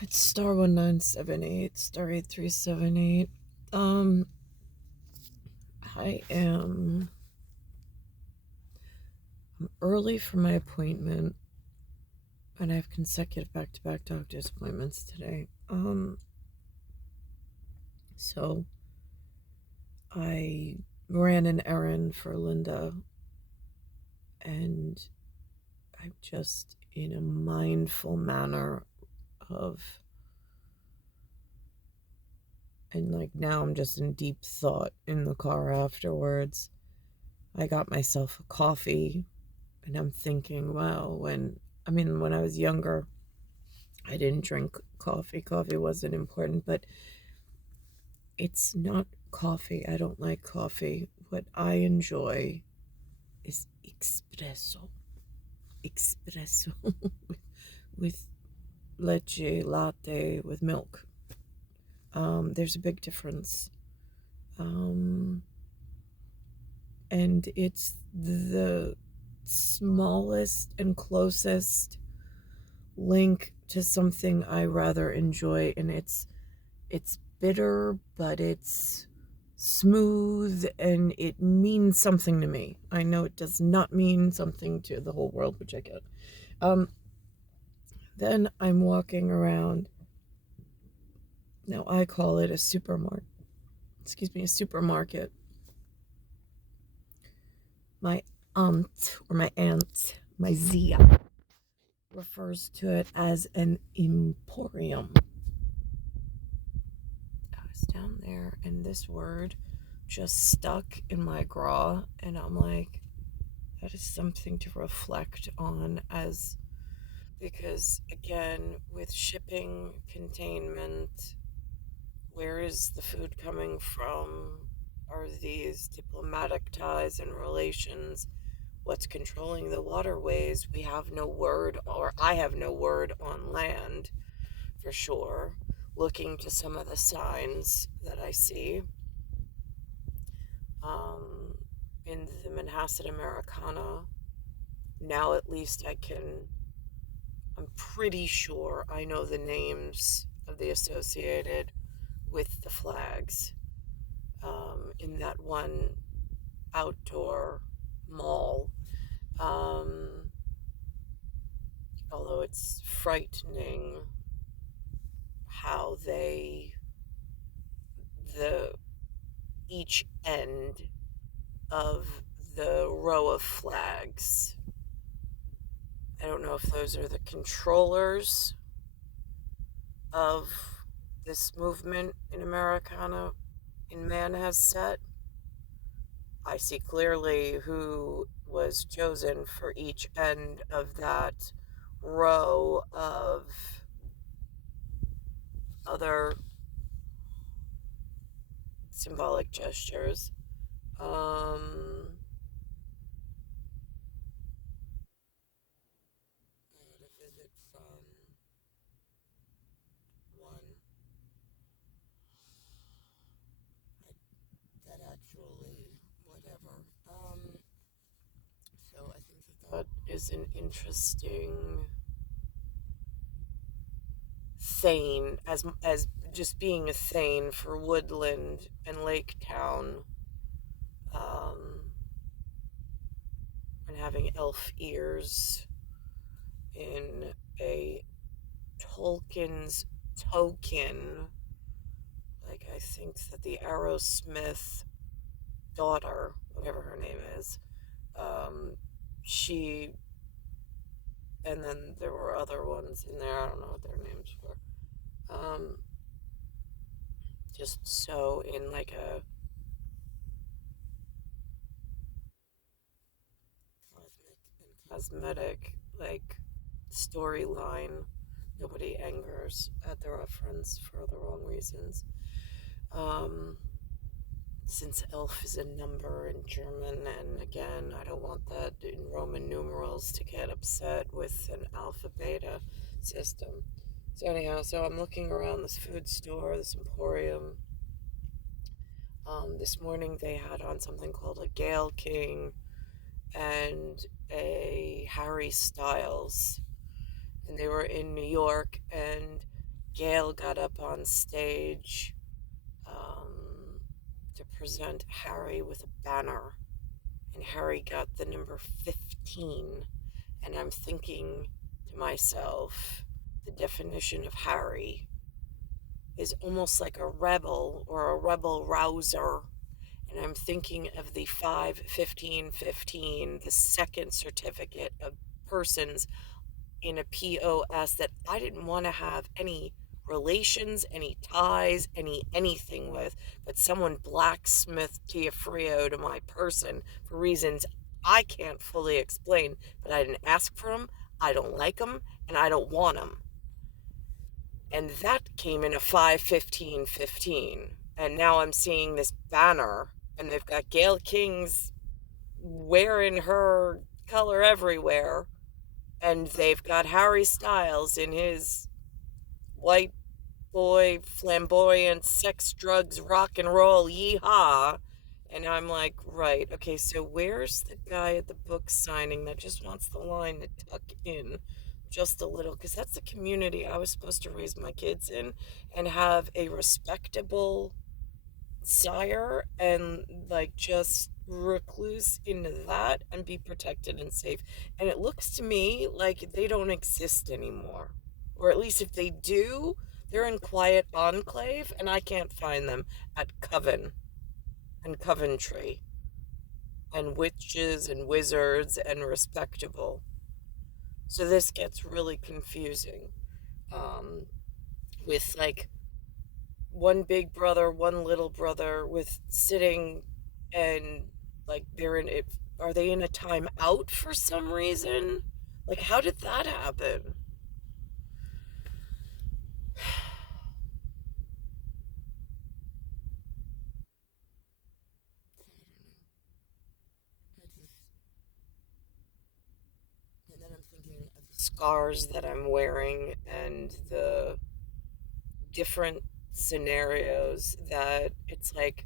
It's star 1978, star 8378. Um, I'm early for my appointment, and I have consecutive back-to-back doctor's appointments today. So I ran an errand for Linda, and I'm just in a mindful manner of, and like now I'm just in deep thought in the car afterwards. I got myself a coffee, and I'm thinking, wow, when I was younger, I didn't drink coffee. Coffee wasn't important, but it's not coffee. I don't like coffee. What I enjoy is espresso. Espresso with leche, latte, with milk. There's a big difference. Um, and it's the smallest and closest link to something I rather enjoy, and it's bitter, but it's smooth and it means something to me. I know it does not mean something to the whole world, which I get. Um, then I'm walking around. Now I call it a supermarket. Excuse me, a supermarket. My my Zia, refers to it as an emporium. I was down there and this word just stuck in my craw, and I'm like, that is something to reflect on, as because again, with shipping, containment, where is the food coming from? Are these diplomatic ties and relations? What's controlling the waterways? We have no word, or I have no word on land for sure. Looking to some of the signs that I see um, in the Manhasset Americana, now at least I'm pretty sure I know the names of the associated with the flags in that one outdoor mall. Um, Although it's frightening how the each end of the row of flags, I don't know if those are the controllers of this movement in Americana in Manhasset. I see clearly who was chosen for each end of that row of other symbolic gestures. Um, I had a visit from one that actually, whatever. So I think that is an interesting thane, as just being a thane for Woodland and Lake Town, um, and having elf ears in a Tolkien's token. Like, I think that the Aerosmith daughter, whatever her name is, um, she, and then there were other ones in there, I don't know what their names were. Um, just so in like a cosmetic, like, storyline. Nobody angers at the reference for the wrong reasons. Um, since elf is a number in German, and again, I don't want that in Roman numerals to get upset with an alpha beta system. So anyhow, so I'm looking around this food store, this emporium. This morning they had on something called a Gale King and a Harry Styles, and they were in New York. And Gail got up on stage um, to present Harry with a banner, and Harry got the number 15. And I'm thinking to myself, the definition of Harry is almost like a rebel or a rebel rouser. And I'm thinking of the 5-15-15, the second certificate of persons in a POS that I didn't want to have any relations, any ties, anything with, but someone blacksmithed Tiafrio to my person for reasons I can't fully explain, but I didn't ask for them, I don't like them, and I don't want them. And that came in a 5-15-15. And now I'm seeing this banner, and they've got Gail King's wearing her color everywhere, and they've got Harry Styles in his white boy flamboyant sex drugs rock and roll yeehaw. And I'm like, right, okay, so where's the guy at the book signing that just wants the line to tuck in just a little? Because that's the community I was supposed to raise my kids in and have a respectable sire and like just recluse into that and be protected and safe. And it looks to me like they don't exist anymore. Or at least if they do, they're in quiet enclave and I can't find them at Coven and Coventry and witches and wizards and respectable. So this gets really confusing. With like one big brother, one little brother with sitting and like they're in it. Are they in a time out for some reason? Like, how did that happen? And then I'm thinking of the scars that I'm wearing and the different scenarios that it's like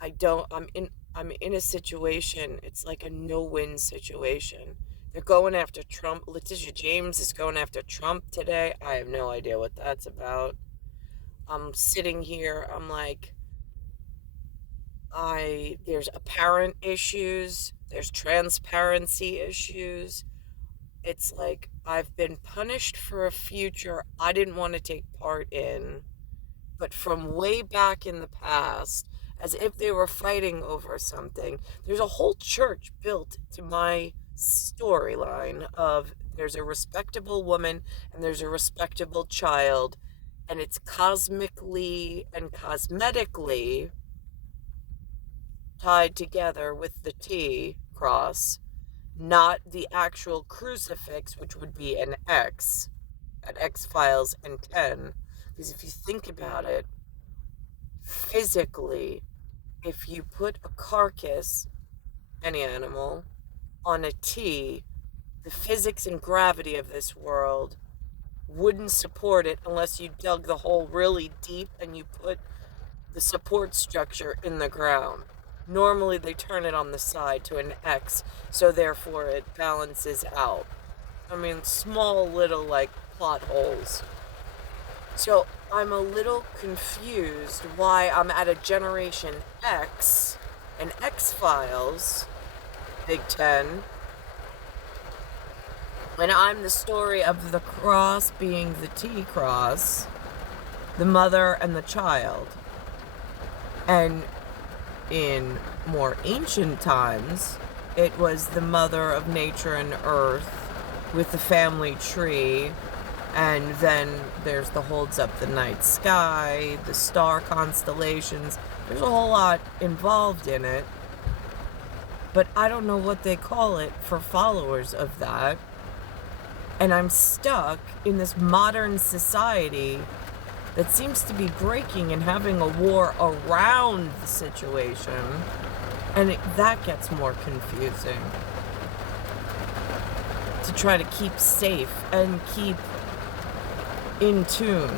I'm in a situation, it's like a no-win situation. They're going after Trump. Letitia James is going after Trump today. I have no idea what that's about. I'm sitting here, I'm like, there's apparent issues, there's transparency issues. It's like I've been punished for a future I didn't want to take part in, but from way back in the past, as if they were fighting over something. There's a whole church built to my storyline of there's a respectable woman and there's a respectable child, and it's cosmically and cosmetically tied together with the T cross, not the actual crucifix, which would be an X at X-Files and 10. Because if you think about it, physically, if you put a carcass, any animal, on a T, the physics and gravity of this world wouldn't support it unless you dug the hole really deep and you put the support structure in the ground. Normally they turn it on the side to an X, so therefore it balances out. I mean, small little like plot holes. So I'm a little confused why I'm at a Generation X and X-Files, Big Ten, when I'm the story of the cross being the T-cross, the mother and the child. And in more ancient times, it was the mother of nature and earth with the family tree. And then there's the holds up the night sky, the star constellations. There's a whole lot involved in it. But I don't know what they call it for followers of that. And I'm stuck in this modern society that seems to be breaking and having a war around the situation. And that gets more confusing. To try to keep safe and keep in tune.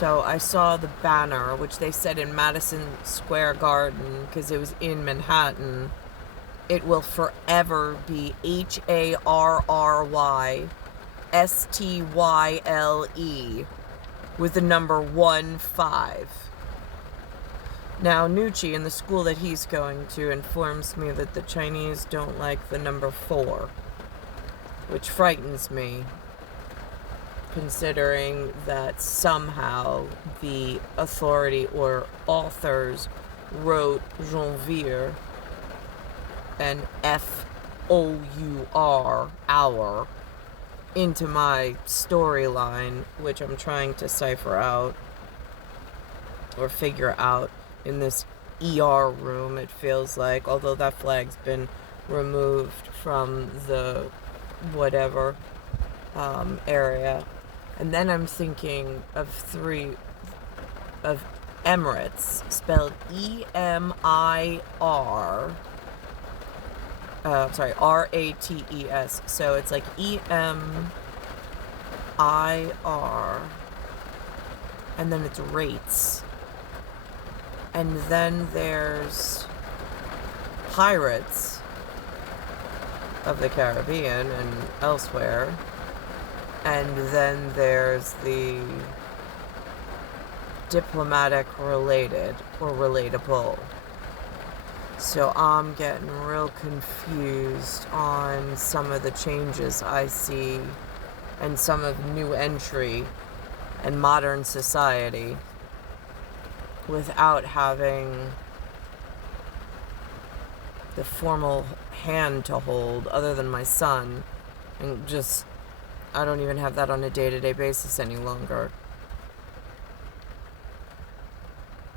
So I saw the banner, which they said in Madison Square Garden, because it was in Manhattan, it will forever be HARRYSTYLE with the number 15. Now, Nucci, in the school that he's going to, informs me that the Chinese don't like the number 4, which frightens me, considering that somehow the authority or authors wrote Janvier and FOUR, hour, into my storyline, which I'm trying to cipher out or figure out in this ER room, it feels like, although that flag's been removed from the whatever area. And then I'm thinking of Emirates, spelled EMIR. RATES. So it's like EMIR, and then it's rates. And then there's Pirates of the Caribbean and elsewhere. And then there's the diplomatic related or relatable. So I'm getting real confused on some of the changes I see and some of new entry and modern society without having the formal hand to hold other than my son. And just, I don't even have that on a day-to-day basis any longer.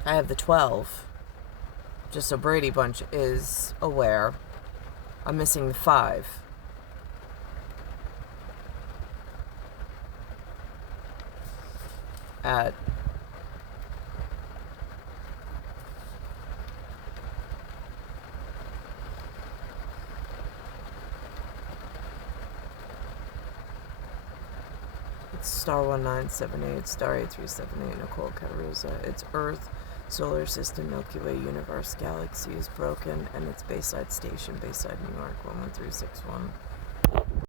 I have the 12. Just so Brady Bunch is aware. I'm missing the 5. At it's star 1978, star 8378, Nicole, Cattaruzza. It's Earth, Solar System, Milky Way, Universe, Galaxy is broken, and it's Bayside Station, Bayside, New York, 11361.